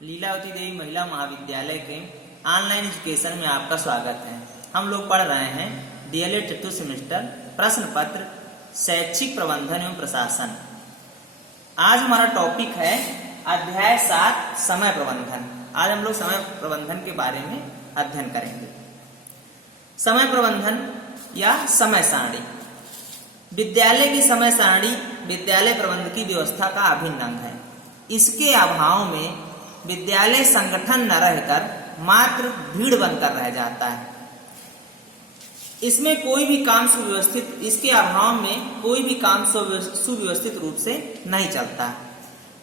लीलावती देवी महिला महाविद्यालय के ऑनलाइन एजुकेशन में आपका स्वागत है। हम लोग पढ़ रहे हैं डीएलएड चतुर्थ सेमेस्टर प्रश्न पत्र शैक्षिक प्रबंधन एवं प्रशासन। आज हमारा टॉपिक है अध्याय 7 समय प्रबंधन। आज हम लोग समय प्रबंधन के बारे में अध्ययन करेंगे। समय प्रबंधन या समय सारणी। विद्यालय की समय सारणी विद्यालय प्रबंधन की व्यवस्था का अभिन्न अंग है। इसके अभाव में विद्यालय संगठन न रहकर मात्र भीड़ बनकर रह जाता है। इसमें कोई भी काम सुव्यवस्थित इसके अभाव में कोई भी काम सुव्यवस्थित रूप से नहीं चलता।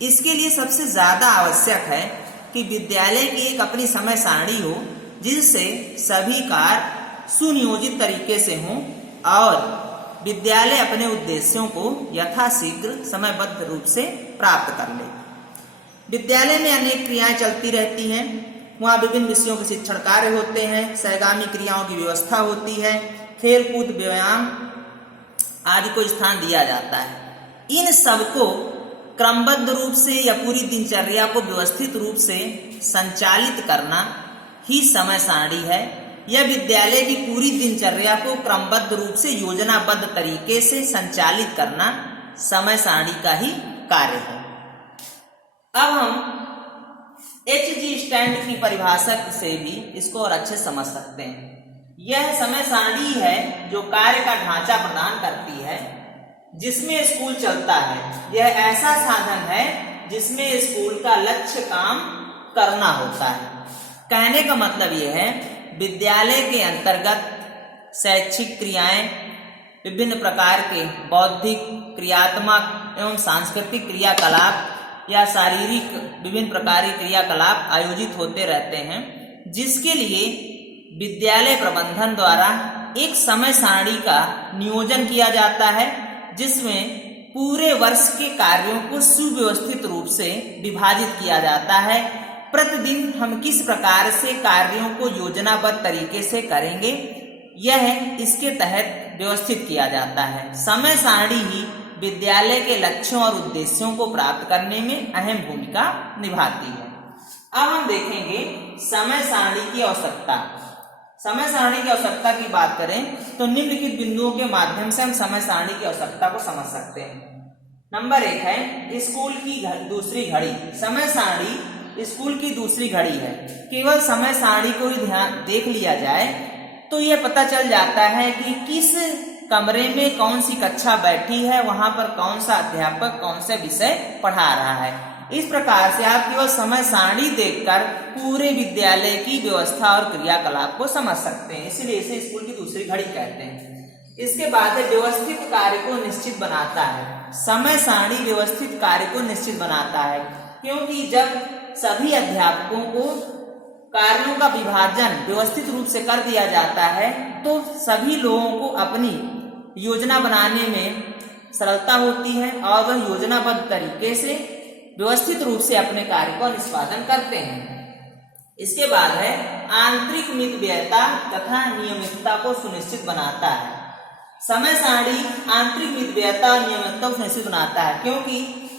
इसके लिए सबसे ज्यादा आवश्यक है कि विद्यालय की एक अपनी समय सारणी हो, जिससे सभी कार्य सुनियोजित तरीके से हों और विद्यालय अपने उद्देश्यों को यथाशीघ्र समयबद्ध रूप से प्राप्त कर ले। विद्यालय में अनेक क्रियाएं चलती रहती हैं। वहाँ विभिन्न विषयों के शिक्षण कार्य होते हैं, सहगामी क्रियाओं की व्यवस्था होती है, खेल कूद व्यायाम आदि को स्थान दिया जाता है। इन सबको क्रमबद्ध रूप से या पूरी दिनचर्या को व्यवस्थित रूप से संचालित करना ही समय सारणी है। यह विद्यालय की पूरी दिनचर्या को क्रमबद्ध रूप से योजनाबद्ध तरीके से संचालित करना समय सारणी का ही कार्य है। अब हम एच.जी. स्टैंड की परिभाषा से भी इसको और अच्छे समझ सकते हैं। यह समय सारणी है जो कार्य का ढांचा प्रदान करती है, जिसमें स्कूल चलता है। यह ऐसा साधन है जिसमें स्कूल का लक्ष्य काम करना होता है। कहने का मतलब यह है, विद्यालय के अंतर्गत शैक्षिक क्रियाएं, विभिन्न प्रकार के बौद्धिक, क्रियात्मक एवं सांस्कृतिक क्रियाकलाप या शारीरिक विभिन्न प्रकार के क्रियाकलाप आयोजित होते रहते हैं, जिसके लिए विद्यालय प्रबंधन द्वारा एक समय सारणी का नियोजन किया जाता है, जिसमें पूरे वर्ष के कार्यों को सुव्यवस्थित रूप से विभाजित किया जाता है। प्रतिदिन हम किस प्रकार से कार्यों को योजनाबद्ध तरीके से करेंगे, यह इसके तहत व्यवस्थित किया जाता है। समय सारणी ही विद्यालय के लक्ष्यों और उद्देश्यों को प्राप्त करने में अहम भूमिका निभाती है। अब हम देखेंगे समय सारणी की आवश्यकता। समय सारणी की आवश्यकता की बात करें तो निम्नलिखित बिंदुओं के माध्यम से हम समय सारणी की आवश्यकता को समझ सकते हैं। नंबर 1 है स्कूल की दूसरी घड़ी। समय सारणी स्कूल की दूसरी घड़ी है। केवल समय सारणी को ही ध्यान देख लिया जाए तो यह पता चल जाता है कि किस कमरे में कौन सी कक्षा बैठी है, वहां पर कौन सा अध्यापक कौन से विषय पढ़ा रहा है। इस प्रकार से आप केवल समय सारणी देखकर पूरे विद्यालय की व्यवस्था और क्रियाकलाप को समझ सकते हैं। इसलिए इसे स्कूल की दूसरी घड़ी कहते हैं। इसके बाद व्यवस्थित कार्य को निश्चित बनाता है। समय सारणी व्यवस्थित कार्य को निश्चित बनाता है, क्योंकि जब सभी अध्यापकों को कार्यों का विभाजन व्यवस्थित रूप से कर दिया जाता है तो सभी लोगों को अपनी योजना बनाने में सरलता होती है और वह योजनाबद्ध तरीके से व्यवस्थित रूप से अपने कार्य का निष्पादन करते हैं। इसके बाद है आंतरिक मितव्ययता तथा नियमितता को सुनिश्चित बनाता है। समय सारणी आंतरिक मितव्ययता और नियमितता को सुनिश्चित बनाता है, क्योंकि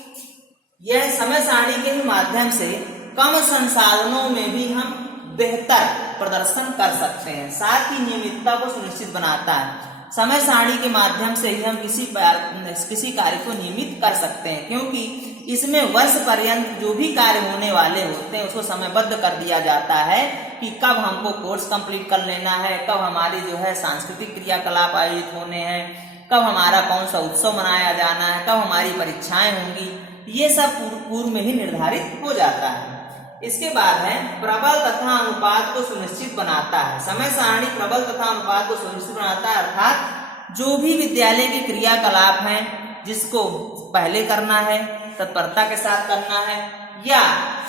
यह समय सारणी के माध्यम से कम संसाधनों में भी हम बेहतर प्रदर्शन कर सकते हैं। साथ ही नियमितता को सुनिश्चित बनाता है। समय सारणी के माध्यम से ही हम किसी कार्य को नियमित कर सकते हैं, क्योंकि इसमें वर्ष पर्यंत जो भी कार्य होने वाले होते हैं उसको समयबद्ध कर दिया जाता है कि कब हमको कोर्स कंप्लीट कर लेना है, कब हमारी सांस्कृतिक क्रियाकलाप आयोजित होने हैं, कब हमारा कौन सा उत्सव मनाया जाना है, कब हमारी परीक्षाएं होंगी। ये सब पूर्व में ही निर्धारित हो जाता है। इसके बाद है प्रबल तथा अनुपात को सुनिश्चित बनाता है। समय सारणी प्रबल तथा अनुपात को सुनिश्चित बनाता है, अर्थात जो भी विद्यालय के क्रियाकलाप हैं जिसको पहले करना है, तत्परता के साथ करना है, या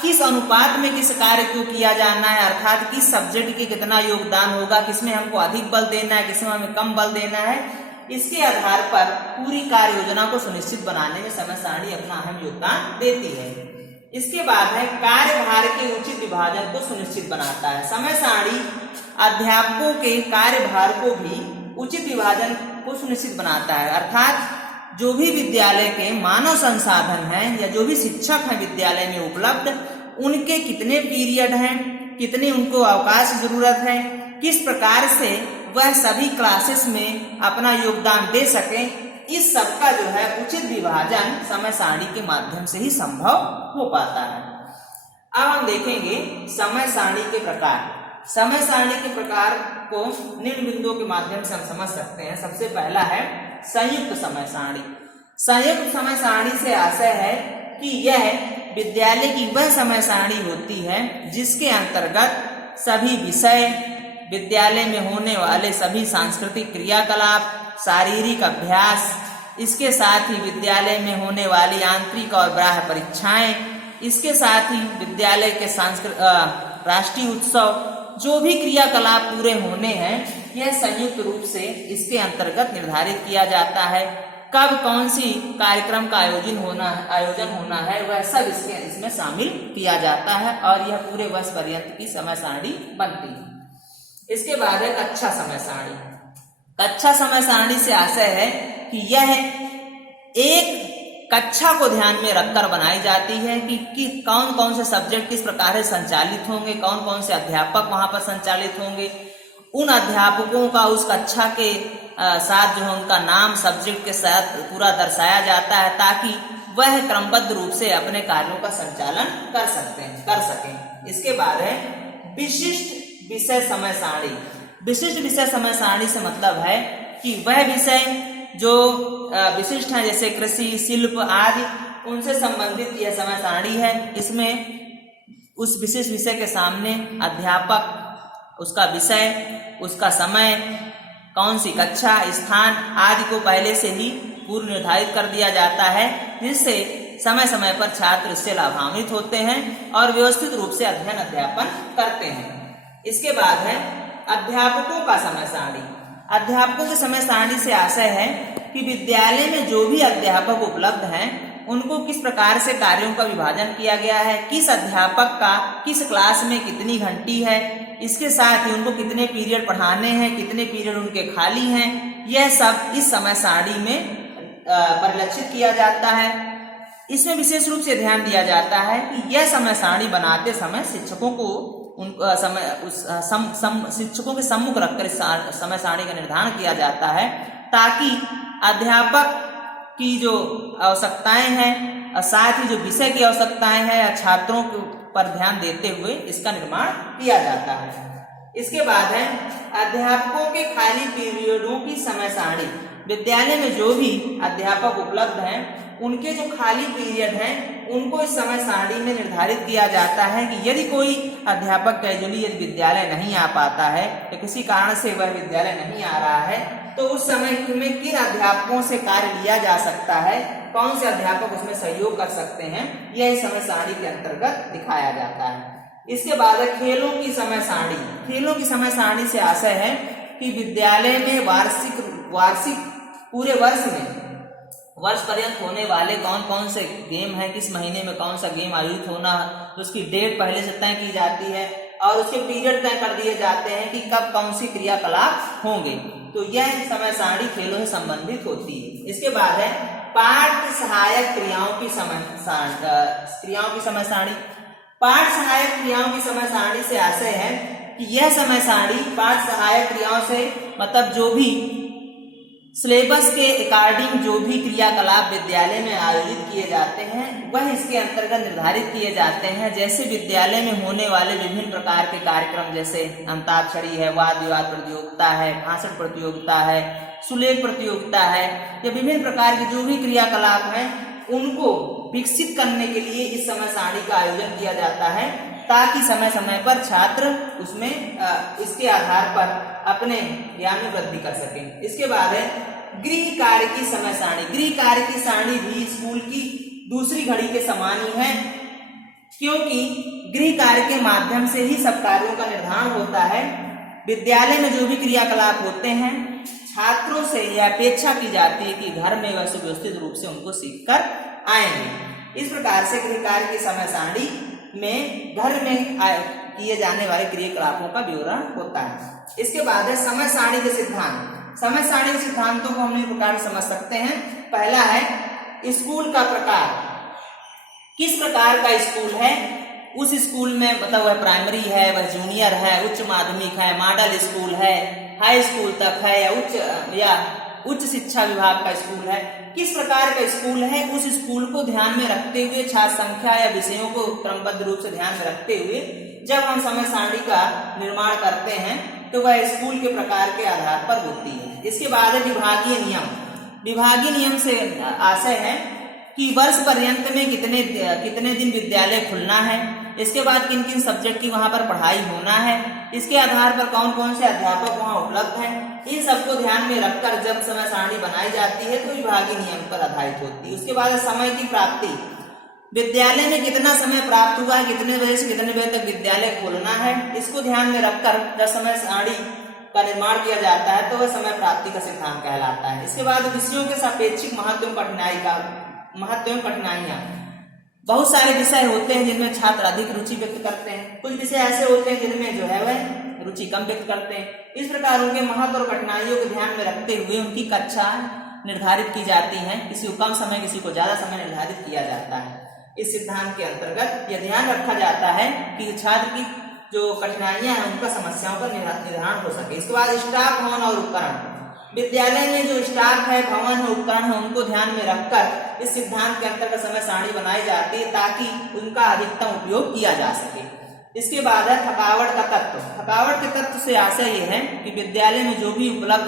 किस अनुपात में किस कार्य को किया जाना है, अर्थात किस सब्जेक्ट के कितना योगदान होगा, किसमें हमको अधिक बल देना है, किसमें हमें कम बल देना है, इसके आधार पर पूरी कार्य योजना को सुनिश्चित बनाने में समय सारणी अपना अहम योगदान देती है। इसके बाद है कार्यभार के उचित विभाजन को सुनिश्चित बनाता है। समय सारणी अध्यापकों के कार्यभार को भी उचित विभाजन को सुनिश्चित बनाता है, अर्थात जो भी विद्यालय के मानव संसाधन हैं या जो भी शिक्षक हैं विद्यालय में उपलब्ध, उनके कितने पीरियड हैं, कितने उनको अवकाश की जरूरत है, किस प्रकार से वह सभी क्लासेस में अपना योगदान दे सके, इस सब का जो है उचित विभाजन समय सारणी के माध्यम से ही संभव हो पाता है। अब हम देखेंगे समय सारणी के प्रकार। समय सारणी के प्रकार को निम्न बिंदुओं के माध्यम से हम समझ सकते हैं। सबसे पहला है संयुक्त समय सारणी। संयुक्त समय सारणी से आशय है कि यह विद्यालय की वह समय सारणी होती है जिसके अंतर्गत सभी विषय, विद्यालय में होने वाले सभी सांस्कृतिक क्रियाकलाप, शारीरिक अभ्यास, इसके साथ ही विद्यालय में होने वाली आंतरिक और बाह्य परीक्षाएं, इसके साथ ही विद्यालय के राष्ट्रीय उत्सव, जो भी क्रियाकलाप पूरे होने हैं, यह संयुक्त रूप से इसके अंतर्गत निर्धारित किया जाता है। कब कौन सी कार्यक्रम का आयोजन होना है वह सब इसमें शामिल किया जाता है और यह पूरे वर्ष पर्यंत की समय सारणी बनती है। इसके बाद है कक्षा समय सारणी। कक्षा समय सारणी से आशय है कि यह एक कक्षा को ध्यान में रखकर बनाई जाती है कि कौन कौन से सब्जेक्ट किस प्रकार से संचालित होंगे, कौन कौन से अध्यापक वहां पर संचालित होंगे, उन अध्यापकों का उस कक्षा के साथ जो है उनका नाम सब्जेक्ट के साथ पूरा दर्शाया जाता है ताकि वह क्रमबद्ध रूप से अपने कार्यों का संचालन कर सकें। इसके बाद है विशिष्ट विषय समय सारणी। विशिष्ट विषय समय सारणी से मतलब है कि वह विषय जो विशिष्ट है, जैसे कृषि, शिल्प आदि, उनसे संबंधित यह समय सारणी है। इसमें उस विशिष्ट विषय के सामने अध्यापक, उसका विषय, उसका समय, कौन सी कक्षा, स्थान आदि को पहले से ही पूर्व निर्धारित कर दिया जाता है, जिससे समय समय पर छात्र इससे लाभान्वित होते हैं और व्यवस्थित रूप से अध्ययन अध्यापन करते हैं। इसके बाद है अध्यापकों का समय सारणी। अध्यापकों के समय सारणी से आशय है कि विद्यालय में जो भी अध्यापक उपलब्ध हैं उनको किस प्रकार से कार्यों का विभाजन किया गया है, किस अध्यापक का किस क्लास में कितनी घंटी है, इसके साथ ही उनको कितने पीरियड पढ़ाने हैं, कितने पीरियड उनके खाली हैं, यह सब इस समय सारणी में परिलक्षित किया जाता है। इसमें विशेष रूप से ध्यान दिया जाता है कि यह समय सारणी बनाते समय शिक्षकों को शिक्षकों के सम्मुख रखकर समय सारणी का निर्धारण किया जाता है ताकि अध्यापक की जो आवश्यकताएं हैं और साथ ही जो विषय की आवश्यकताएं हैं छात्रों पर ध्यान देते हुए इसका निर्माण किया जाता है। इसके बाद है अध्यापकों के खाली पीरियडों की समय सारणी। विद्यालय में जो भी अध्यापक उपलब्ध हैं उनके जो खाली पीरियड हैं उनको इस समय सारणी में निर्धारित किया जाता है कि यदि कोई अध्यापक कैजुअली यदि विद्यालय नहीं आ पाता है या किसी कारण से वह विद्यालय नहीं आ रहा है तो उस समय में किन अध्यापकों से कार्य लिया जा सकता है, कौन से अध्यापक उसमें सहयोग कर सकते हैं, यह समय सारणी के अंतर्गत दिखाया जाता है। इसके बाद है खेलों की समय सारणी। खेलों की समय सारणी से आशय है कि विद्यालय में वार्षिक पूरे वर्ष पर्यंत होने वाले कौन कौन से गेम हैं, किस महीने में कौन सा गेम आयोजित होना, तो उसकी डेट पहले से तय की जाती है और उसके पीरियड तय कर दिए जाते हैं कि कब कौन सी क्रियाकलाप होंगे। तो यह समय सारणी खेलों से संबंधित होती है। इसके बाद है पाठ सहायक क्रियाओं की समय सारणी। पाठ सहायक क्रियाओं की समय सारणी से आशय है कि यह समय सारणी पाठ सहायक क्रियाओं से मतलब जो भी सिलेबस के अकॉर्डिंग जो भी क्रियाकलाप विद्यालय में आयोजित किए जाते हैं वह इसके अंतर्गत निर्धारित किए जाते हैं। जैसे विद्यालय में होने वाले विभिन्न प्रकार के कार्यक्रम जैसे अंताक्षरी है, वाद विवाद प्रतियोगिता है, भाषण प्रतियोगिता है, सुलेख प्रतियोगिता है, या विभिन्न प्रकार के जो भी क्रियाकलाप हैं उनको विकसित करने के लिए इस समय सारणी का आयोजन किया जाता है ताकि समय समय पर छात्र उसमें इसके आधार पर अपने ज्ञान में वृद्धि कर सकें। इसके बाद है गृह कार्य की समय सारणी। गृह कार्य की सारणी भी स्कूल की दूसरी घड़ी के समान ही है क्योंकि गृह कार्य के माध्यम से ही सब कार्यों का निर्धारण होता है। विद्यालय में जो भी क्रियाकलाप होते हैं छात्रों से यह अपेक्षा की जाती है कि घर में वह सुव्यवस्थित रूप से उनको सीख कर आएंगे। इस प्रकार से गृह कार्य की समय सारणी में घर में किए जाने वाले क्रियाकलापों का ब्यौरा होता है। इसके बाद है समय सारणी के सिद्धांत। समय सारणी के सिद्धांतों को हम इस प्रकार समझ सकते हैं। पहला है स्कूल का प्रकार। किस प्रकार का स्कूल है उस स्कूल में मतलब वह प्राइमरी है, वह जूनियर है, उच्च माध्यमिक है, मॉडल स्कूल है, हाई स्कूल तक है, या उच्च शिक्षा विभाग का स्कूल है, किस प्रकार का स्कूल है, उस स्कूल को ध्यान में रखते हुए छात्र संख्या या विषयों को क्रमबद्ध रूप से ध्यान में रखते हुए जब हम समय सारणी का निर्माण करते हैं तो वह स्कूल के प्रकार के आधार पर होती है। इसके बाद है विभागीय नियम। विभागीय नियम से आशय है कि वर्ष पर्यंत में कितने दिन विद्यालय खुलना है, इसके बाद किन किन सब्जेक्ट की वहां पर पढ़ाई होना है, इसके आधार पर कौन कौन से अध्यापक वहां उपलब्ध हैं, इन सबको ध्यान में रखकर जब समय सारणी बनाई जाती है तो विभागीय नियम पर आधारित होती है। उसके बाद समय की प्राप्ति, विद्यालय में कितना समय प्राप्त हुआ है, कितने बजे से कितने बजे तक विद्यालय खोलना है, इसको ध्यान में रखकर जब समय सारणी का निर्माण किया जाता है तो वह समय प्राप्ति का सिद्धांत कहलाता है। इसके बाद विषयों के सापेक्षिक महत्व एवं कठिनाइयां। बहुत सारे विषय होते हैं जिनमें छात्र अधिक रुचि व्यक्त करते हैं, कुछ विषय ऐसे होते हैं जिनमें जो है वह रुचि कम व्यक्त करते हैं। इस प्रकार उनके महत्व और कठिनाइयों को ध्यान में रखते हुए उनकी कक्षा निर्धारित की जाती है, किसी को कम समय किसी को ज्यादा समय निर्धारित किया जाता है। इस सिद्धांत के अंतर्गत यह ध्यान रखा जाता है कि छात्र की जो कठिनाइयां हैं उनका समस्याओं का निर्धारण हो सके। इसके बाद स्टाफ, भवन और उपकरण। विद्यालय में जो स्टाफ है, भवन है, उपकरण है, उनको ध्यान में रखकर इस सिद्धांत के अंतर्गत समय सारणी बनाई जाती है ताकि उनका अधिकतम उपयोग किया जा सके। इसके बाद है थकावट का तत्व। थकावट के तत्व से आशय यह है कि विद्यालय में जो भी उपलब्ध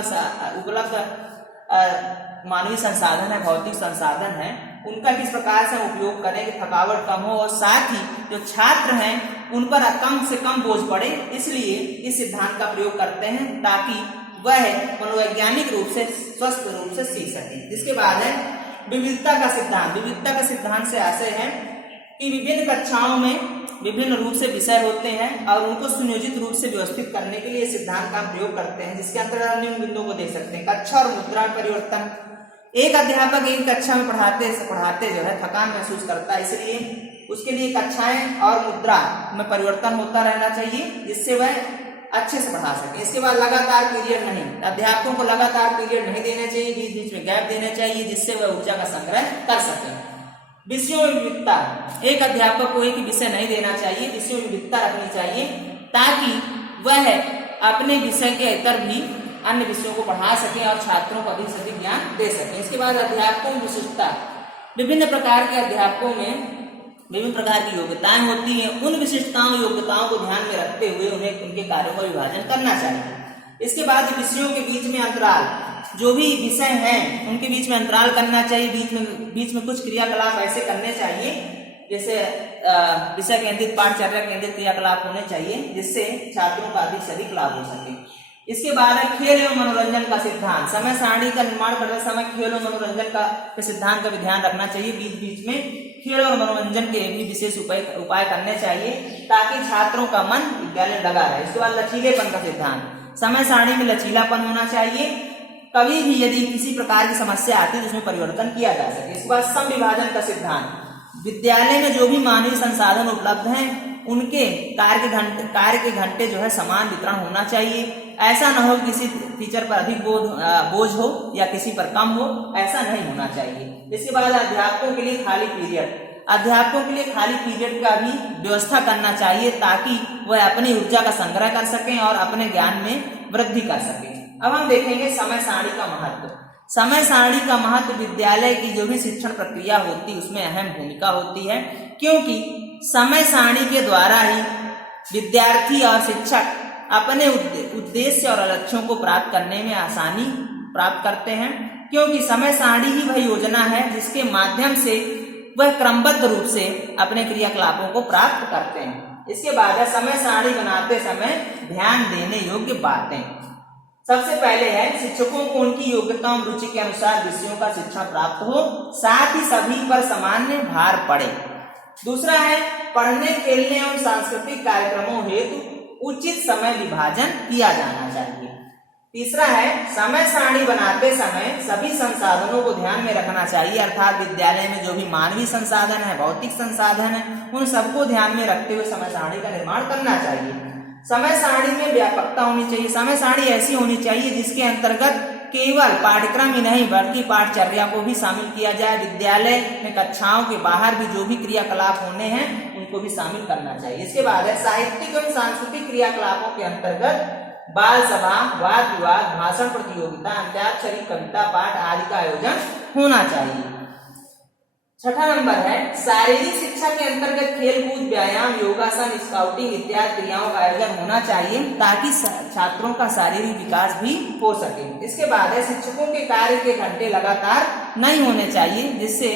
मानवीय संसाधन है, भौतिक संसाधन है, उनका किस प्रकार से उपयोग करें कि थकावट कम हो और साथ ही जो छात्र हैं उन पर कम से कम बोझ पड़े, इसलिए इस सिद्धांत का प्रयोग करते हैं ताकि वह मनोवैज्ञानिक रूप से स्वस्थ रूप से सीख सके। इसके बाद है विविधता का सिद्धांत। विविधता का सिद्धांत से आशय है कि विभिन्न कक्षाओं में विभिन्न रूप से विषय होते हैं और उनको सुनियोजित रूप से व्यवस्थित करने के लिए सिद्धांत का प्रयोग करते हैं, जिसके अंतर्गत हम निम्न बिंदुओं को देख सकते हैं। कक्षा और मुद्रा परिवर्तन। एक अध्यापक एक कक्षा में पढ़ाते जो है थकान महसूस करता है, इसलिए उसके लिए कक्षाएं और मुद्रा में परिवर्तन होता रहना चाहिए जिससे वह अच्छे से पढ़ा सके। इसके बाद लगातार पीरियड नहीं, अध्यापकों को लगातार पीरियड नहीं देने चाहिए, बीच बीच में गैप देने चाहिए जिससे वह ऊर्जा का संग्रह कर सके। विषयों में विविधता। एक अध्यापक को एक विषय नहीं देना चाहिए, विषयों में विविधता रखनी चाहिए ताकि वह अपने विषय के इतर भी अन्य विषयों को पढ़ा सके और छात्रों को अधिक से अधिक ज्ञान दे सके। इसके बाद अध्यापकों की विशिष्टता। विभिन्न प्रकार के अध्यापकों में विभिन्न प्रकार की योग्यताएं होती हैं, उन विशिष्टताओं योग्यताओं को ध्यान में रखते हुए उन्हें उनके कार्यों का विभाजन करना चाहिए। इसके बाद विषयों के बीच में अंतराल। जो भी विषय हैं उनके बीच में अंतराल करना चाहिए, बीच में कुछ क्रियाकलाप ऐसे करने चाहिए जैसे विषय केंद्रित, पाठचर्या केंद्रित क्रियाकलाप होने चाहिए जिससे छात्रों का अधिक से अधिक लाभ हो सके। इसके बाद है खेल एवं मनोरंजन का सिद्धांत। समय सारणी का निर्माण करते समय खेल और मनोरंजन का सिद्धांत का भी ध्यान रखना चाहिए, बीच बीच में खेल और मनोरंजन के भी विशेष उपाय करने चाहिए ताकि छात्रों का मन विद्यालय लगा रहे। इसके बाद लचीलेपन का सिद्धांत। समय सारणी में लचीलापन होना चाहिए, कभी भी यदि किसी प्रकार की समस्या आती है तो उसमें परिवर्तन किया जा सके। इसके बाद सम विभाजन का सिद्धांत। विद्यालय में जो भी मानवीय संसाधन उपलब्ध हैं उनके कार्य के घंटे जो है समान वितरण होना चाहिए। ऐसा न हो किसी टीचर पर अधिक बोझ हो या किसी पर कम हो, ऐसा नहीं होना चाहिए। इसके बाद अध्यापकों के लिए खाली पीरियड। अध्यापकों के लिए खाली पीरियड का भी व्यवस्था करना चाहिए ताकि वह अपनी ऊर्जा का संग्रह कर सकें और अपने ज्ञान में वृद्धि कर सकें। अब हम देखेंगे समय सारणी का महत्व। समय सारणी का महत्व विद्यालय की जो भी शिक्षण प्रक्रिया होती है उसमें अहम भूमिका होती है, क्योंकि समय सारणी के द्वारा ही विद्यार्थी और शिक्षक अपने उद्देश्य और लक्ष्यों को प्राप्त करने में आसानी प्राप्त करते हैं, क्योंकि समय सारणी ही वह योजना है जिसके माध्यम से वह क्रमबद्ध रूप से अपने क्रियाकलापों को प्राप्त करते हैं। इसके बाद है समय सारणी बनाते समय ध्यान देने योग्य बातें। सबसे पहले है शिक्षकों को उनकी योग्यता और रुचि के अनुसार विषयों का शिक्षा प्राप्त हो, साथ ही सभी पर सामान्य भार पड़े। दूसरा है पढ़ने, खेलने और सांस्कृतिक कार्यक्रमों हेतु उचित समय विभाजन किया जाना चाहिए। तीसरा है समय सारणी बनाते समय सभी संसाधनों को ध्यान में रखना चाहिए, अर्थात विद्यालय में जो भी मानवीय संसाधन है, भौतिक संसाधन है, उन सबको ध्यान में रखते हुए समय सारणी का निर्माण करना चाहिए। समय सारणी में व्यापकता होनी चाहिए। समय सारणी ऐसी होनी चाहिए जिसके अंतर्गत केवल पाठ्यक्रम ही नहीं बल्कि पाठचर्या को भी शामिल किया जाए। विद्यालय में कक्षाओं के बाहर भी जो भी क्रियाकलाप होने हैं उनको भी शामिल करना चाहिए। इसके बाद है साहित्यिक एवं सांस्कृतिक क्रियाकलापों के अंतर्गत बाल सभा, वाद विवाद, भाषण प्रतियोगिता, अंत्याक्षरी, कविता पाठ आदि का आयोजन होना चाहिए। छठा नंबर है शारीरिक शिक्षा के अंतर्गत खेलकूद, व्यायाम, योगासन, स्काउटिंग इत्यादि क्रियाओं का आयोजन होना चाहिए ताकि छात्रों का शारीरिक विकास भी हो सके। इसके बाद है शिक्षकों के कार्य के घंटे लगातार नहीं होने चाहिए जिससे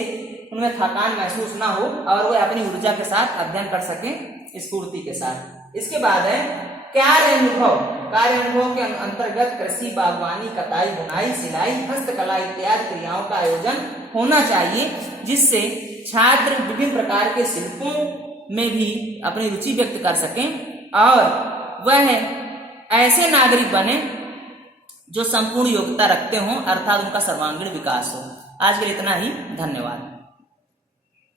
उनमें थकान महसूस ना हो और वे अपनी ऊर्जा के साथ अध्ययन कर सके स्फूर्ति के साथ। इसके बाद है कार्य अनुभव के अंतर्गत कृषि, बागवानी, कताई, बुनाई, सिलाई, हस्तकला इत्यादि क्रियाओं का आयोजन होना चाहिए जिससे छात्र विभिन्न प्रकार के शिल्पों में भी अपनी रुचि व्यक्त कर सकें और वह ऐसे नागरिक बने जो संपूर्ण योग्यता रखते हों अर्थात उनका सर्वांगीण विकास हो। आज के लिए इतना ही, धन्यवाद।